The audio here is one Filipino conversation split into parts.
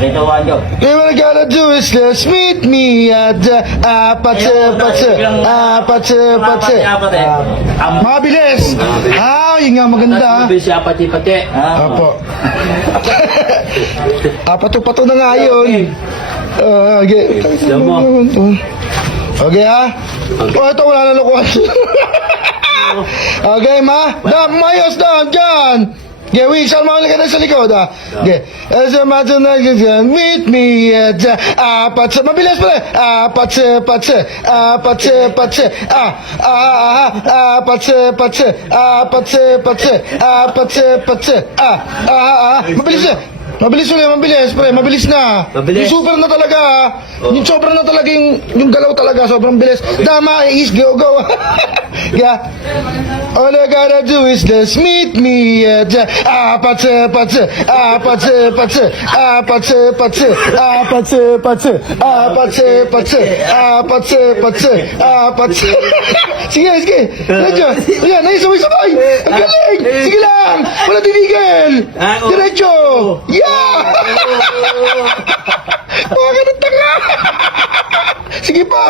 3, 2, 1, go. All I gotta do is just meet me at the Apache. Mabilis! Yun nga maganda. Mabilis siya, pati-pati. Apo. Pato-pato na nga yun. Okay. Okay ito wala na lukuhan. Okay ma? Mayos dyan. Okay, saan mo ka na sa likod Okay. As a matter na meet me at Apache. Mabilis pala. Apache. Mabilis na. Mabilis. Yung super na talaga Yung sobra na talaga yung galaw talaga, sobrang bilis. Dama, is go. Yeah. All I gotta do is just meet me at Apache. Sige. Diretso. Ayan, sabay. Ang galing. Sige lang. Wala tinigil. Diretso. Yeah. Mga ganun tanga. Sige pa.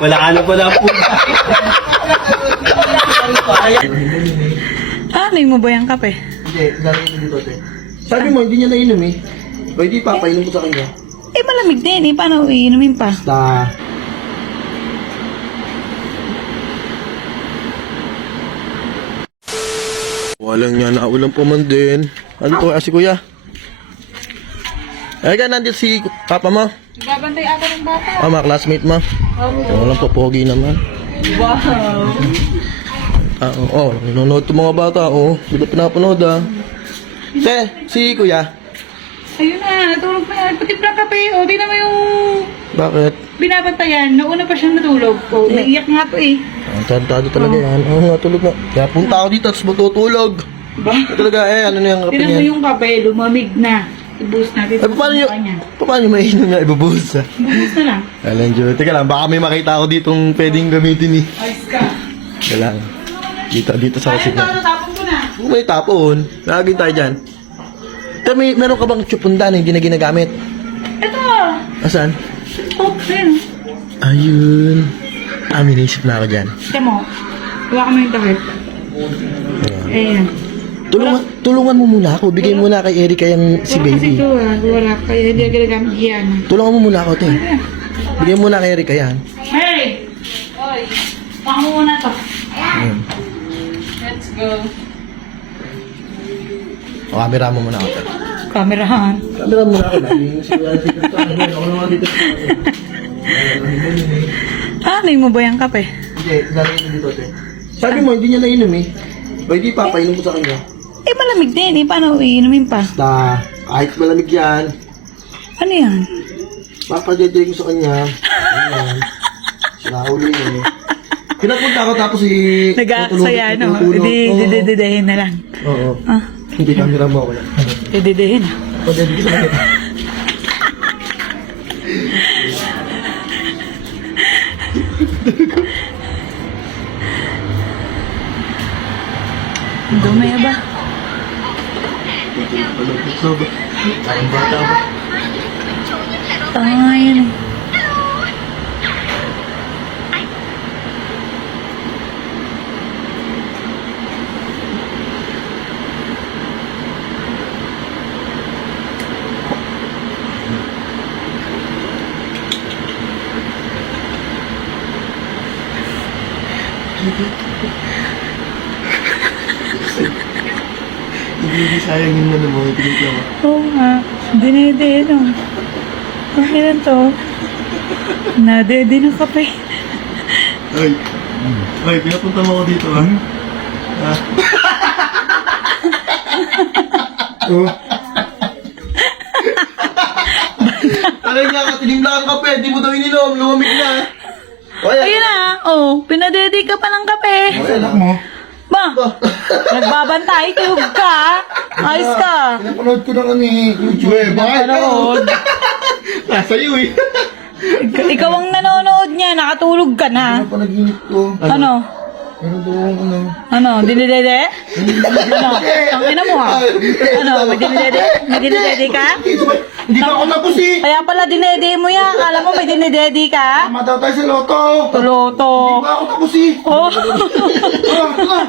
Wala ka na po na po. Nainom mo ba yung kape? Hindi, lalagay ko dito. Sabi mo, hindi niya nainom eh. O hindi papainom ko sa kanya. Malamig din eh. Paano iinumin pa? Basta. Walang niya, naulang pa man din. Ano to, si kuya? Ay ka, nandito si papa mo. Gabantay ata ng bata. Mga classmate mo. Walang popogi naman. Wow. Nanonood itong mga bata. Sila pinapanood Te, si kuya. Ayun na, natulog na yan. Pati plang kape. Di naman yung Bakit? binabantayan. Nauna pa siyang natulog. Naiyak nga to eh. Tantado talaga yan. Oo nga, tulog na. Kaya punta ako dito, tapos matutulog. Ba? Talaga, ano na yung kape Tinan mo niya? yung kape, lumamig na. Ibus natin. Paano mainom niya? Ibubuhos Ibus na lang. Alam nyo, teka lang, baka may makita ako ditong pwedeng gamitin Ayos ka. Teka lang. Dito sa Ayun kasigna. to, tapon ko na. Kung may tapon, laging tayo dyan. Meron ka bang tsupunda na hindi na ginagamit? Ito. Asan? Ayun. Ayun. May naisip na ako dyan. Ito mo. Huwag ka mo yung takip. Ayan. Tulungan mo muna ako. Bigay mo muna kay Erika yung si Wala kasi baby. ito wala. Kaya hindi na ginagamit yan. Tulungan mo muna ako, te. Bigay mo muna kay Erika yan. Hey! Oy! Paka mo muna to. Ayun. Let's go. Camera mo muna ako, te. Kamerahan. Camera mo muna ako. Ako naman dito. Nainom mo ba yung kape? Hindi, lalagay ko dito, te. Sabi mo, hindi niya nainom eh. O hindi papainom ko sa kanya. Malamig din eh. Paano iinumin pa? Basta, kahit malamig yan, Ano yan? papadedre ko sa kanya. Ayan. Sinaulo yun eh. Pinapunta ako tapos Nag-aaksaya, no? tutulog. Didehin na lang. Oo. Ah, Hindi camera mo wala. didehin na. Padedre ko sa kanya. Dumi ba? Parang bata ba? Tanga nga yan eh. Hindi sayangin na naman. Pinigyan mo. Oo nga. Dinedehin o. Okay lang to. Nadede ng kape. Ay, pinapunta mo ako dito ha? Aray nga ka, tinimla ang kape. Di mo daw ininom. Lumamig na. Ayun na. Pinadede ka pa ng kape. Anak mo. Ba? Nagbabantay. Tiyog ka. Ayos ka. Pinapanood ko ng YouTube. Bakit? Panood. Nasa iyo eh. Ikaw ang nanonood niya. Nakatulog ka na. Ano pa nag-init ko? Ano? Meron doon, ano. Ano, dinidede? Ano, ang ina mo ha? Ano, may dinidede? May dinidede ka? Hindi pa ako tapos eh. Kaya pala dinede mo yan. Akala mo may dinidede ka? Tama daw tayo sa loto. Tuloto. Hindi pa ako tapos eh. Oh. Ah, ah.